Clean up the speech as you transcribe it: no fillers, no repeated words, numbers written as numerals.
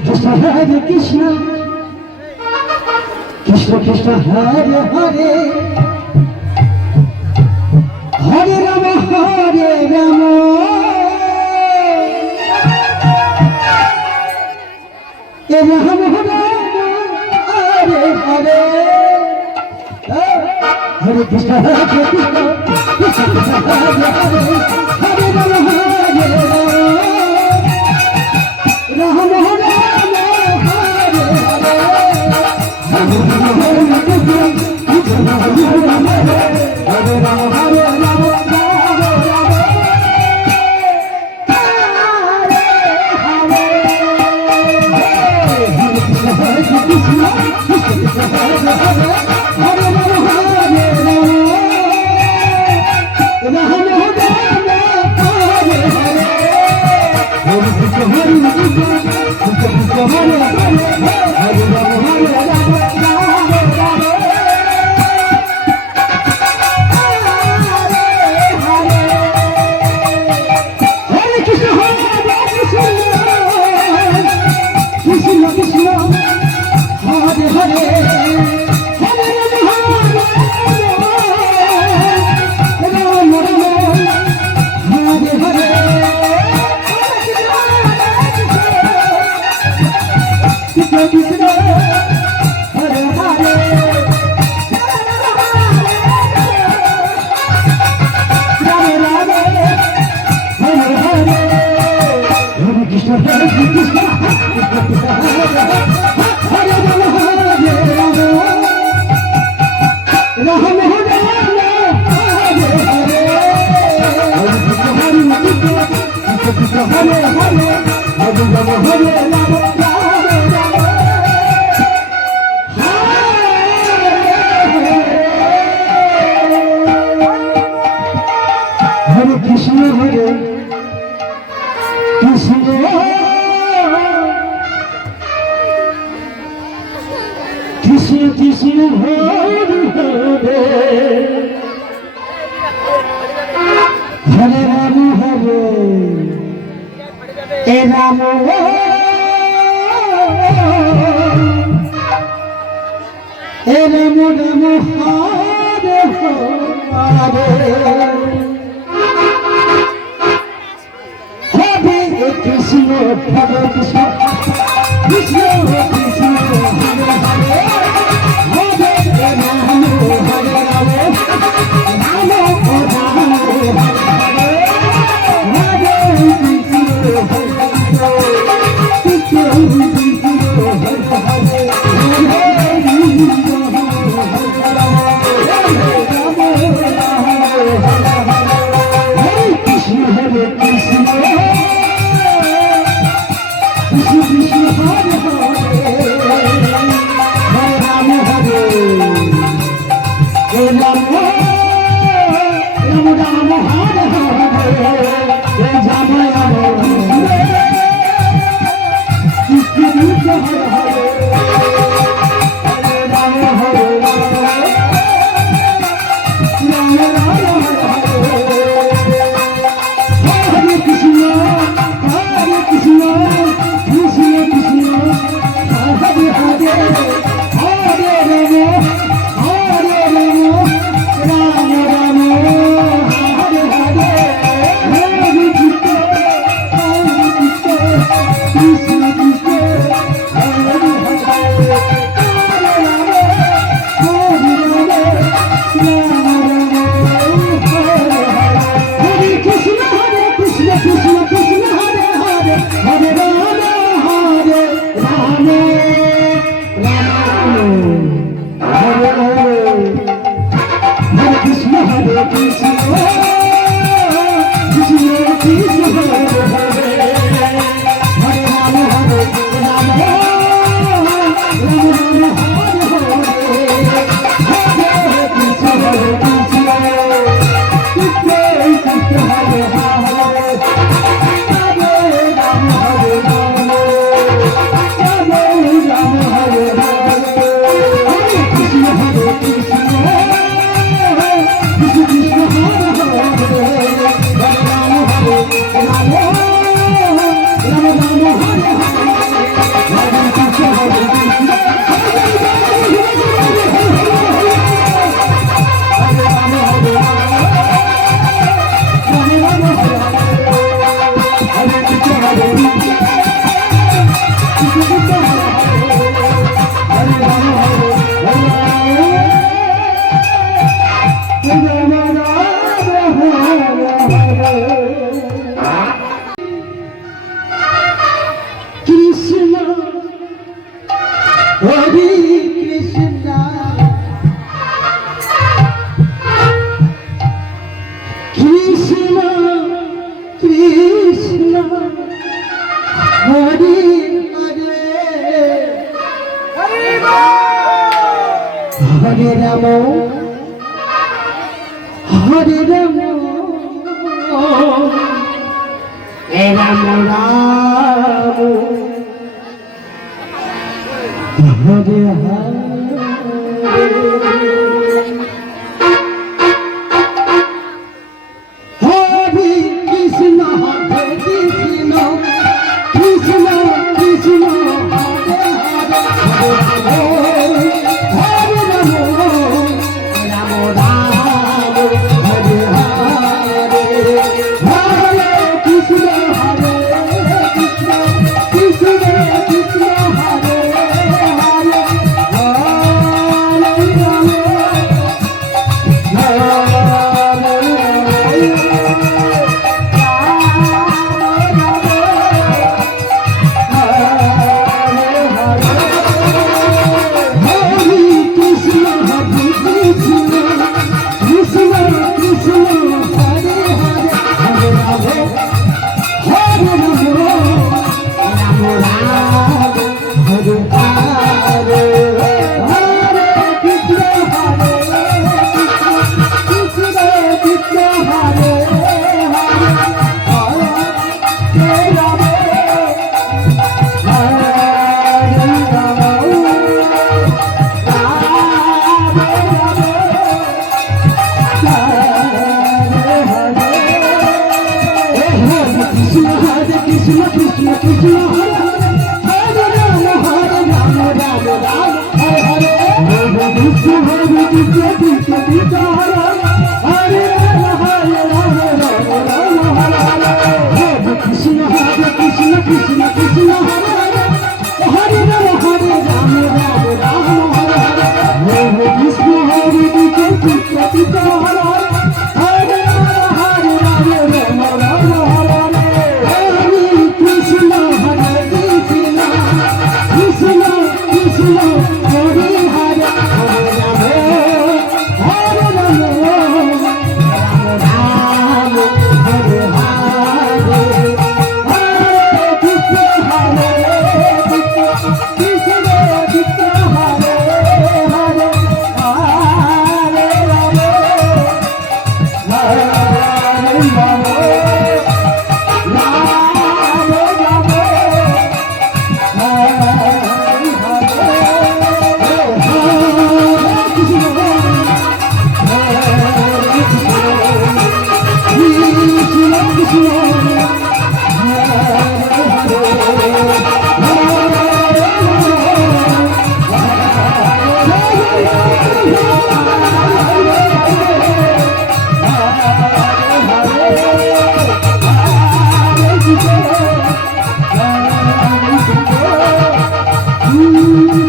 Krishna Hare Krishna Krishna Krishna Hare Hare Hare Rama Hare Rama Rama Rama Hare Hare Hare Krishna Hare Krishna Krishna Krishna Hare Hare Hare Rama Hare Rama Rama Rama Krishna Hare Hare Hare Rama Hare Rama Rama Rama Hare Hare Hare Krishna Hare Krishna Krishna Krishna Hare Hare Krishna Hari Krishna Krishna Krishna Hari Hare Hare Ram Hare Ram Ram Ram Hare Hare Krishna Hare Krishna Krishna Krishna Hare Hare Hare Ram Ram Ram Hare Hare Hare Krishna Hare Krishna Krishna Krishna Hare Krishna Krishna Krishna Hare Hare Hare Rama Hare Rama Rama Rama Hare Hare Krishna Hare Krishna Krishna Krishna Hare Hare Hare Rama Rama Rama Hare Hare Krishna Hare Krishna Krishna Krishna Hare Hare Rama Hare Rama Rama Rama Hare Hare Krishna Hare Krishna Krishna Krishna Hare Hare Hare Rama Rama Rama Hare